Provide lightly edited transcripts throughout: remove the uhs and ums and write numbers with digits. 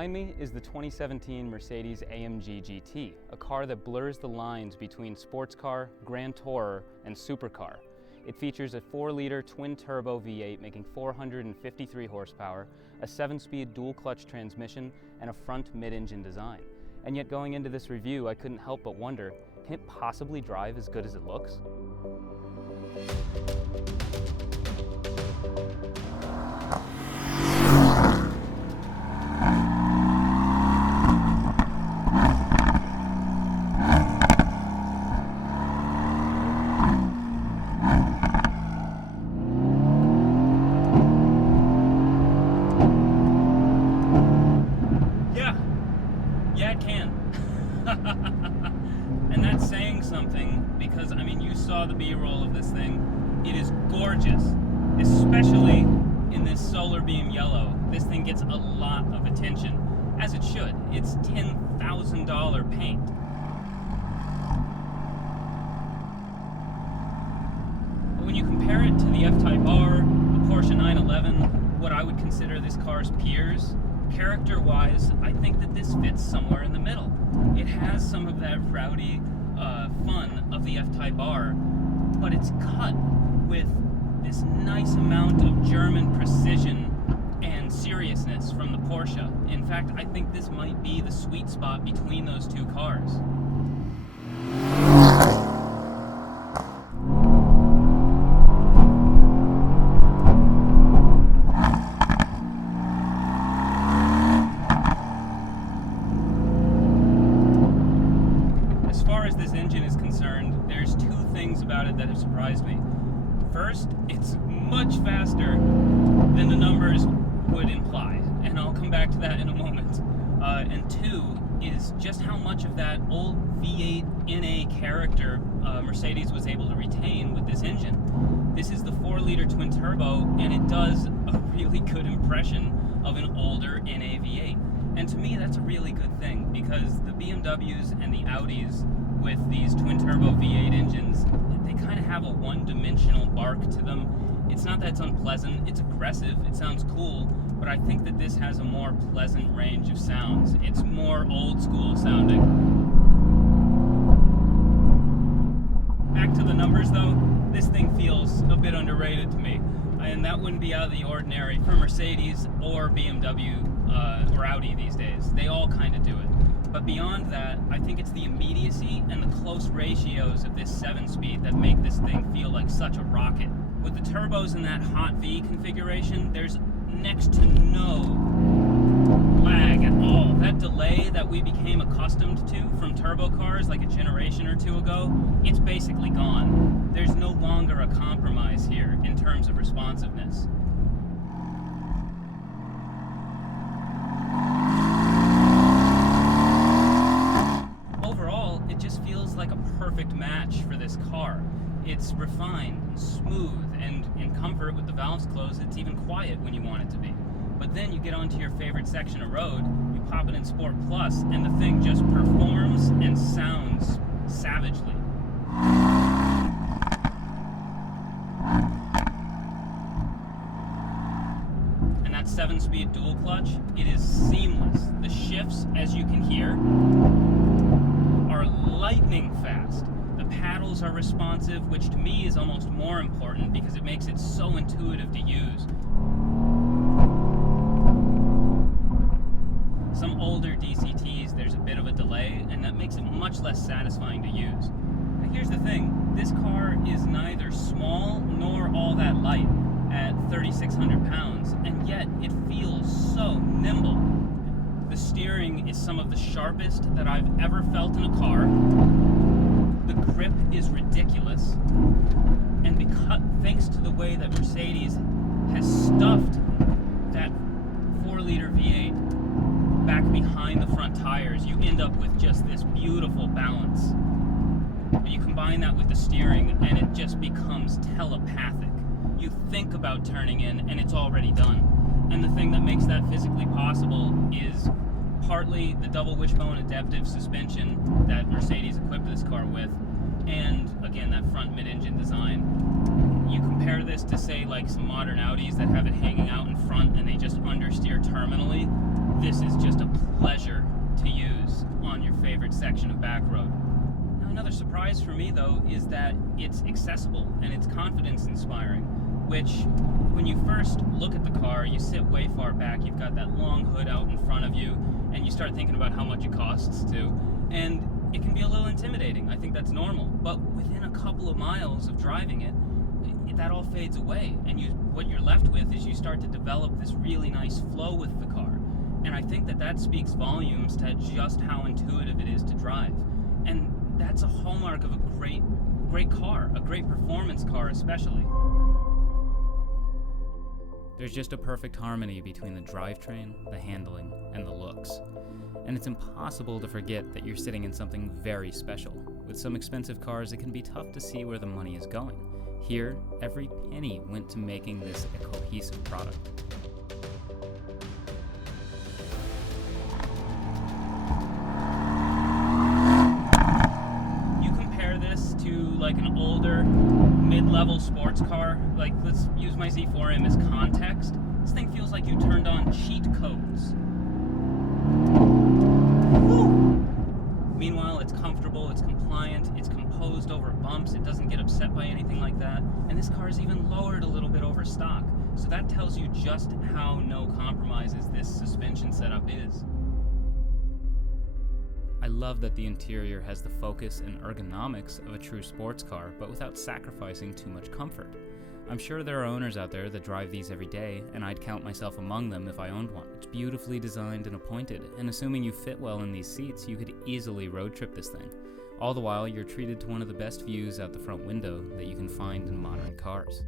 Behind me is the 2017 Mercedes AMG GT, a car that blurs the lines between sports car, grand tourer, and supercar. It features a 4-liter twin-turbo V8 making 453 horsepower, a 7-speed dual-clutch transmission, and a front mid-engine design. And yet going into this review, I couldn't help but wonder, can it possibly drive as good as it looks? Yeah, it can. And that's saying something because, I mean, you saw the B-roll of this thing. It is gorgeous, especially in this solar beam yellow. This thing gets a lot of attention, as it should. It's $10,000 paint. But when you compare it to the F-Type R, the Porsche 911, what I would consider this car's peers, character-wise, I think that this fits somewhere in the middle. It has some of that rowdy fun of the F-Type R, but it's cut with this nice amount of German precision and seriousness from the Porsche. In fact, I think this might be the sweet spot between those two cars. As far as this engine is concerned, there's two things about it that have surprised me. First, it's much faster than the numbers would imply, and I'll come back to that in a moment. And two is just how much of that old V8 NA character Mercedes was able to retain with this engine. This is the 4-liter twin-turbo, and it does a really good impression of an older NA V8. And to me, that's a really good thing, because the BMWs and the Audis with these twin-turbo V8 engines, they kind of have a one-dimensional bark to them. It's not that it's unpleasant, it's aggressive, it sounds cool, but I think that this has a more pleasant range of sounds. It's more old-school sounding. Back to the numbers though, this thing feels a bit underrated to me, and that wouldn't be out of the ordinary for Mercedes or BMW or Audi these days. They all kind of do it. But beyond that, I think it's the immediacy and the close ratios of this 7-speed that make this thing feel like such a rocket. With the turbos in that hot V configuration, there's next to no lag at all. That delay that we became accustomed to from turbo cars like a generation or two ago, it's basically gone. There's no longer a compromise here in terms of responsiveness. Overall, it just feels like a perfect match for this car. It's refined and smooth, and in comfort with the valves closed, it's even quiet when you want it to be. But then you get onto your favorite section of road, you pop it in Sport Plus, and the thing just performs and sounds savagely. And that 7-speed dual clutch, it is seamless. The shifts, as you can hear, are lightning fast. The paddles are responsive, which to me is almost more important because it makes it so intuitive to use. Some older DCTs, there's a bit of a delay, and that makes it much less satisfying to use. Now here's the thing, this car is neither small nor all that light at 3,600 pounds, and yet it feels so nimble. The steering is some of the sharpest that I've ever felt in a car. The grip is ridiculous, and because, thanks to the way that Mercedes has stuffed that 4-liter V8 back behind the front tires, you end up with just this beautiful balance. And you combine that with the steering, and it just becomes telepathic. You think about turning in, and it's already done. And the thing that makes that physically possible is partly the double wishbone adaptive suspension that Mercedes equipped this car with, and again, that front mid-engine design. You compare this this to say like some modern Audis that have it hanging out in front and they just understeer terminally, this is just a pleasure to use on your favorite section of back road. Now, another surprise for me though is that it's accessible and it's confidence inspiring, which when you first look at the car, you sit way far back, you've got that long hood out in front of you, and you start thinking about how much it costs too, and it can be a little intimidating. I think that's normal, but within a couple of miles of driving it, that all fades away, and what you're left with is you start to develop this really nice flow with the car. And I think that speaks volumes to just how intuitive it is to drive. And that's a hallmark of a great car, a great performance car especially. There's just a perfect harmony between the drivetrain, the handling, and the looks. And it's impossible to forget that you're sitting in something very special. With some expensive cars, it can be tough to see where the money is going. Here, every penny went to making this a cohesive product. You compare this to like an older, mid-level sports car, like let's use my Z4M as context. This thing feels like you turned on cheat codes. Woo! Meanwhile, it's comfortable, it's compliant, it's composed over bumps, it doesn't get upset by anything like that, and this car is even lowered a little bit over stock. So that tells you just how no compromises this suspension setup is. I love that the interior has the focus and ergonomics of a true sports car, but without sacrificing too much comfort. I'm sure there are owners out there that drive these every day, and I'd count myself among them if I owned one. It's beautifully designed and appointed, and assuming you fit well in these seats, you could easily road trip this thing. All the while, you're treated to one of the best views out the front window that you can find in modern cars.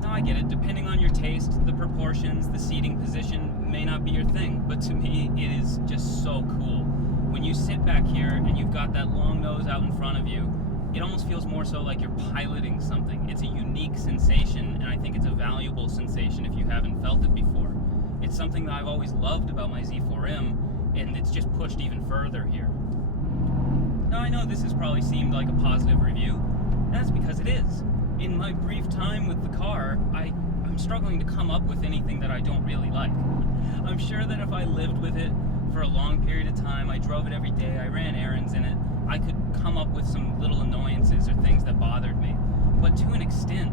Now I get it, depending on your taste, the proportions, the seating position may not be your thing, but to me, it is just so cool. When you sit back here and you've got that long nose out in front of you, it almost feels more so like you're piloting something. It's a unique sensation, and I think it's a valuable sensation if you haven't felt it before. It's something that I've always loved about my Z4M, and it's just pushed even further here. Now I know this has probably seemed like a positive review, and that's because it is. In my brief time with the car, I'm struggling to come up with anything that I don't really like. I'm sure that if I lived with it for a long period of time, I drove it every day, I ran errands in it, I could come up with some little annoyances or things that bothered me. But to an extent,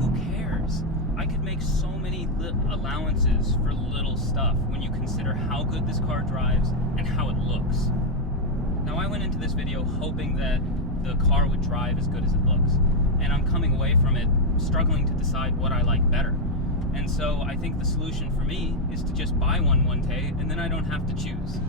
who cares? I could make so many allowances for little stuff when you consider how good this car drives and how it looks. Now I went into this video hoping that the car would drive as good as it looks, and I'm coming away from it struggling to decide what I like better. And so I think the solution for me is to just buy one day, and then I don't have to choose.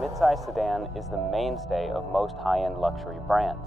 Midsize sedan is the mainstay of most high-end luxury brands.